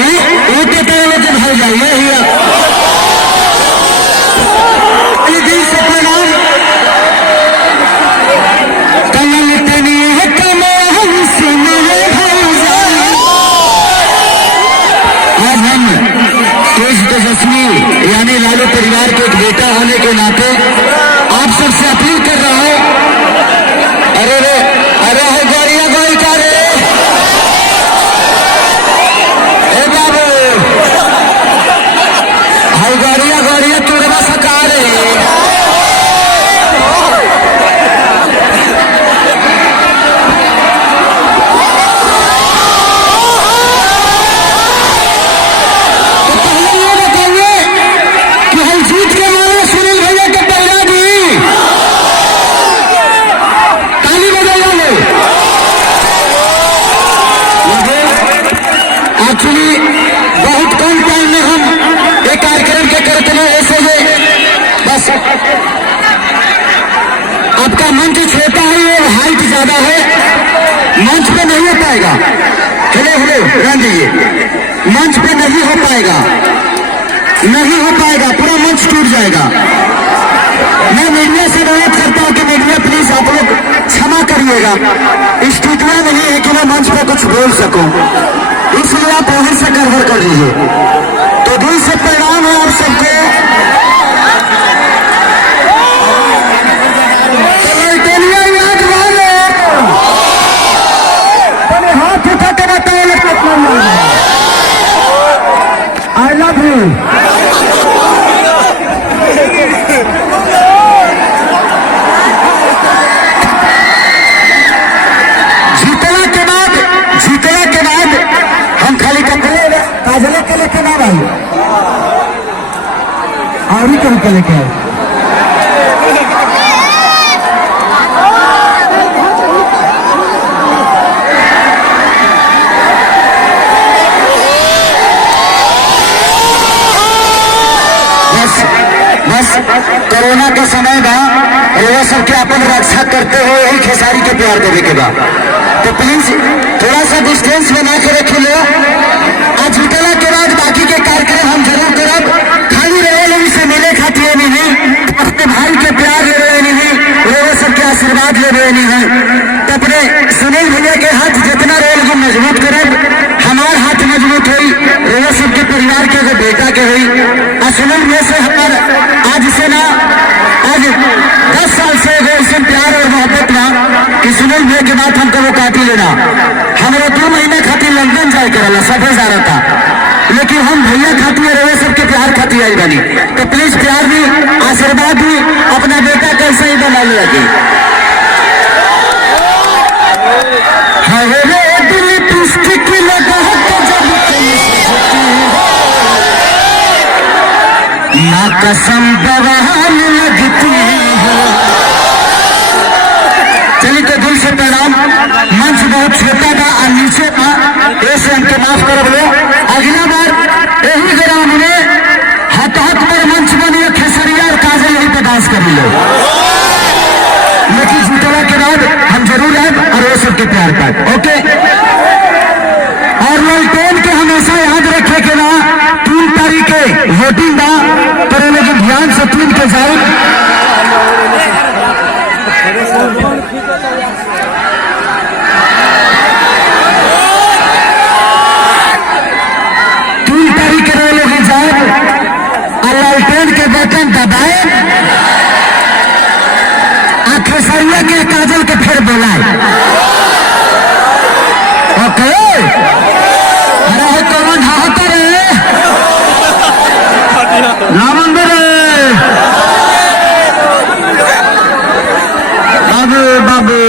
भाई जाइए दिल से प्रणाम कमल तनी है कमा हमसे मेरे आज हम तेज तेजस्वी यानी लालू परिवार के एक बेटा होने के नाते आप सबसे अपील कर रहा हूं। अरे है गौरिया गौरी का रे बाबू हाई गौरिया तुड़वा सकार एक्चुअली बहुत कम टाइम में हम एक कार्यक्रम के करते हैं ऐसे ही बस आपका मंच छोटा है और हाइट ज्यादा है मंच पे नहीं हो पाएगा। हेलो रहने दीजिए मंच पे नहीं हो पाएगा पूरा मंच टूट जाएगा। मैं मीडिया से अनुरोध करता हूँ कि मीडिया प्लीज आप लोग क्षमा करिएगा स्टूडियो नहीं है कि मैं मंच पे कुछ बोल सकूं इसलिए आप वहीं से गड़बड़ कर लीजिए। तो दिल से प्रणाम है आप सबको। हाथ उठा के बताओ आई लव यू। जीतने के बाद हम खाली काजले के लेके ना भाई और ही कभी के लेके बस कोरोना के समय बा वो सबके अपन रक्षा करते हुए यही खेसारी के प्यार देवे के बाद तो प्लीज थोड़ा सा डिस्टेंस बना के रखिए लो। आज जीतला के बाद बाकी के कार्यक्रम हम जरूर करब खाली रहे लोग से मिले खातिर नहीं अपने भाई के प्यार ले रहे नहीं लोगों सबके आशीर्वाद ले रहे नहीं है तो अपने सुनील भैया के हाथ जितना रहेगी मजबूत करब हमार हाथ मजबूत हुई लोगों सबके परिवार के अगर बेटा के हुई सुनील भैया से हमारा आज से ना आज 10 साल से ऐसे प्यार और मोहब्बत ना कि सुनील भैया के बात हमको वो काटी लेना हमारे 2 महीने खातिर लंदन जाए करला सफर जा रहा था लेकिन हम भैया खातिर रहे सबके प्यार खातिर आई बनी तो प्लीज प्यार भी आशीर्वाद भी अपना बेटा कैसे ही बना लगी। ना कसम बवाल लगती है। चलिए तो दिल से प्रणाम मंच बहुत छोटा था और नीचे था ऐसे हमको माफ कर बोलो अगला बार यही ग्राउंड में हथ पर मंच बने खेसरिया और काजल यही पे डांस कर लो लेकिन जीतला के बाद हम जरूर आए और वो सबके प्यार पाए ओके। और लालटेन के हमेशा याद रखे के ना 3 तारीख के वोटिंग था पर लेकिन ध्यान से 3 के जाए 3 तारीख के लोग जाए और लालटेन के बटन दबाए खेसरिया के काजल के फिर बुलाए ओके। अरे कौन हाथ रे